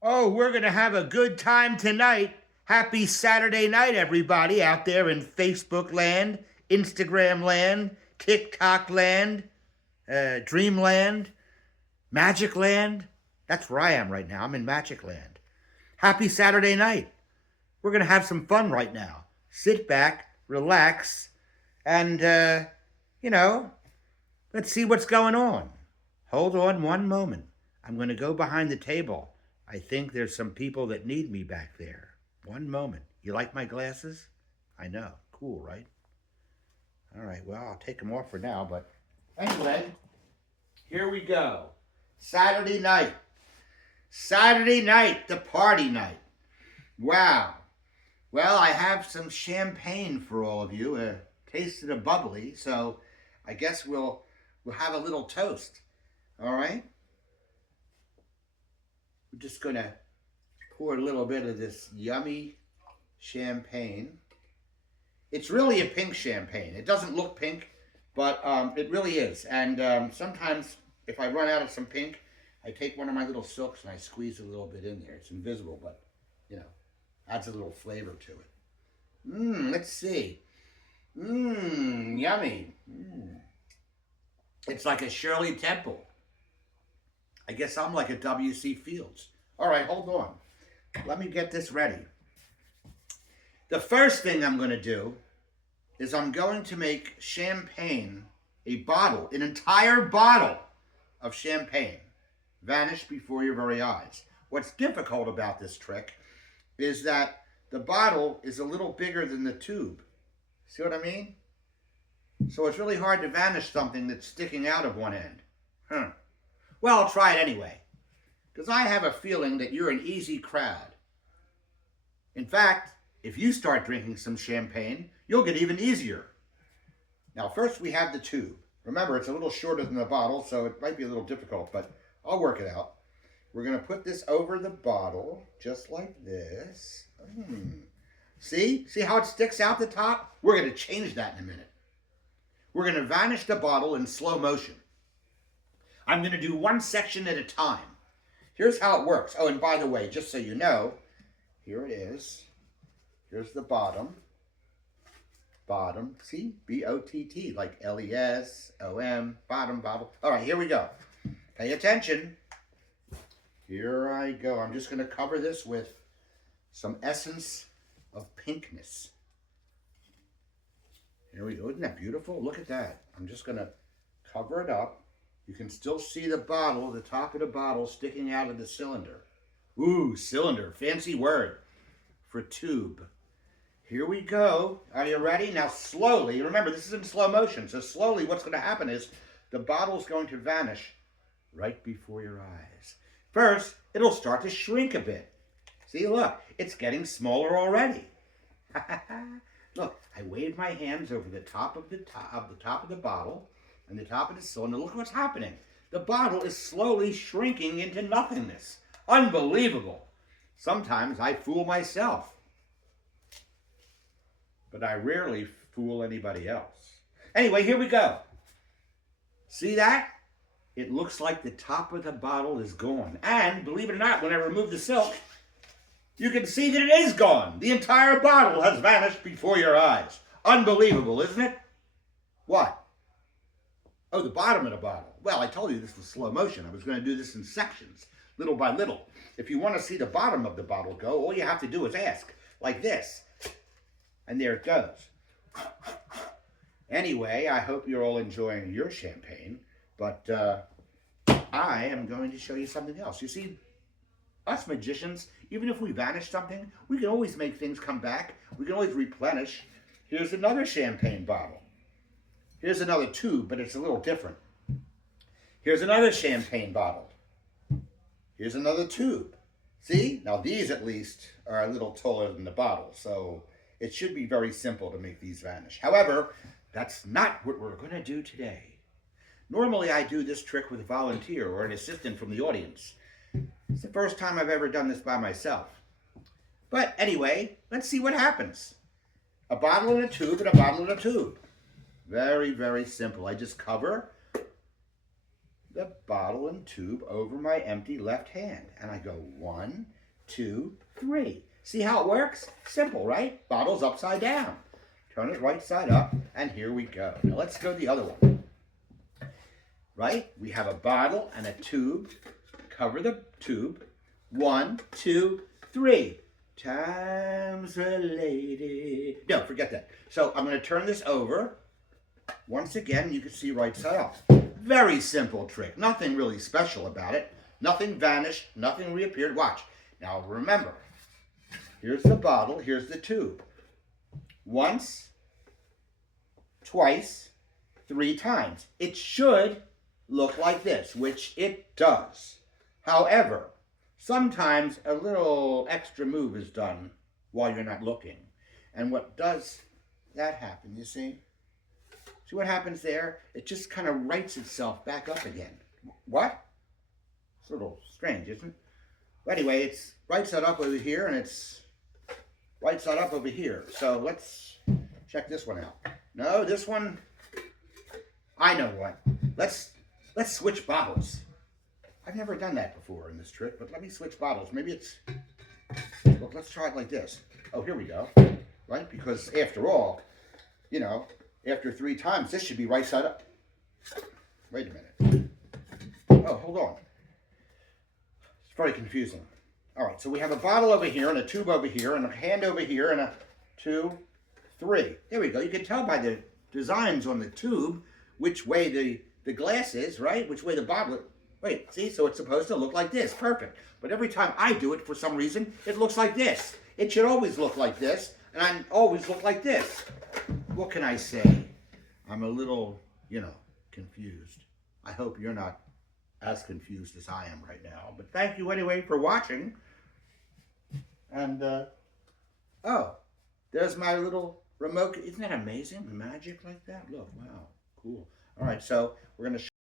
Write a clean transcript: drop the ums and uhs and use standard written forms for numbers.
Oh, we're going to have a good time tonight. Happy Saturday night, everybody out there in Facebook land, Instagram land, TikTok land, Dreamland, Magic Land. That's where I am right now. I'm in Magic Land. Happy Saturday night. We're going to have some fun right now. Sit back, relax, and, you know, let's see what's going on. Hold on one moment. I'm going to go behind the table. I think there's some people that need me back there. One moment. You like my glasses? I know. Cool, right? All right, well, I'll take them off for now, but anyway, here we go. Saturday night. Saturday night, the party night. Wow. Well, I have some champagne for all of you, a taste of the bubbly, so I guess we'll have a little toast. All right? We're just going to pour a little bit of this yummy champagne. It's really a pink champagne. It doesn't look pink, but it really is. And sometimes if I run out of some pink, I take one of my little silks and I squeeze a little bit in there. It's invisible, but, adds a little flavor to it. Let's see. Yummy. It's like a Shirley Temple. I guess I'm like a W.C. Fields. All right, hold on. Let me get this ready. The first thing I'm going to do is I'm going to make champagne, a bottle, an entire bottle of champagne, vanish before your very eyes. What's difficult about this trick is that the bottle is a little bigger than the tube. See what I mean? So it's really hard to vanish something that's sticking out of one end. Well, I'll try it anyway, because I have a feeling that you're an easy crowd. In fact, if you start drinking some champagne, you'll get even easier. Now, first we have the tube. Remember, it's a little shorter than the bottle, so it might be a little difficult, but I'll work it out. We're going to put this over the bottle, just like this. See? See how it sticks out the top? We're going to change that in a minute. We're going to vanish the bottle in slow motion. I'm going to do one section at a time. Here's how it works. Oh, and by the way, just so you know, here it is. Here's the bottom. Bottom, see? B-O-T-T, like L-E-S-O-M, bottom, bottle. All right, here we go. Pay attention. Here I go. I'm just going to cover this with some essence of pinkness. Here we go. Isn't that beautiful? Look at that. I'm just going to cover it up. You can still see the bottle, the top of the bottle sticking out of the cylinder. Ooh, cylinder. Fancy word for tube. Here we go. Are you ready? Now slowly, remember this is in slow motion, so slowly what's going to happen is the bottle's going to vanish right before your eyes. First, it'll start to shrink a bit. See, look, it's getting smaller already. Look, I waved my hands over the top of the bottle and the top of the cylinder. Look what's happening. The bottle is slowly shrinking into nothingness. Unbelievable. Sometimes I fool myself, but I rarely fool anybody else. Anyway, here we go. See that? It looks like the top of the bottle is gone. And believe it or not, when I remove the silk, you can see that it is gone. The entire bottle has vanished before your eyes. Unbelievable, isn't it? What? Oh, the bottom of the bottle. Well, I told you this was slow motion. I was going to do this in sections, little by little. If you want to see the bottom of the bottle go, all you have to do is ask, like this. And there it goes. Anyway, I hope you're all enjoying your champagne, but I am going to show you something else. You see, us magicians, even if we vanish something, we can always make things come back. We can always replenish. Here's another champagne bottle. Here's another tube, but it's a little different. Here's another champagne bottle. Here's another tube. See? Now these at least are a little taller than the bottle, so it should be very simple to make these vanish. However, that's not what we're going to do today. Normally I do this trick with a volunteer or an assistant from the audience. It's the first time I've ever done this by myself. But anyway, let's see what happens. A bottle and a tube and a bottle and a tube. Very, very simple. I just cover the bottle and tube over my empty left hand. And I go 1, 2, 3. See how it works? Simple, right? Bottle's upside down. Turn it right side up, and here we go. Now let's go the other one. Right? We have a bottle and a tube. Cover the tube. 1, 2, 3. Time's a lady. No, forget that. So I'm going to turn this over. Once again, you can see right side up. Very simple trick. Nothing really special about it. Nothing vanished. Nothing reappeared. Watch. Now remember, here's the bottle. Here's the tube. Once, twice, 3 times. It should look like this, which it does. However, sometimes a little extra move is done while you're not looking. And what does that happen, you see? See what happens there? It just kind of rights itself back up again. What? It's a little strange, isn't it? But anyway, it's right side up over here, and it's right side up over here. So let's check this one out. No, this one, I know what. Let's switch bottles. I've never done that before in this trick, but let me switch bottles. Maybe it's, look, let's try it like this. Oh, here we go. Right? Because after all, you know, after 3 times, this should be right side up. Wait a minute. Oh, hold on. It's very confusing. All right, so we have a bottle over here and a tube over here and a hand over here and a 2, 3. There we go. You can tell by the designs on the tube which way the glass is, right? Which way the bottle. Wait, see? So it's supposed to look like this. Perfect. But every time I do it, for some reason, it looks like this. It should always look like this, and I always look like this. What can I say? I'm a little, you know, confused. I hope you're not as confused as I am right now. But thank you anyway for watching. And, oh, there's my little remote. Isn't that amazing? Magic like that? Look, wow, cool. All right, so we're going to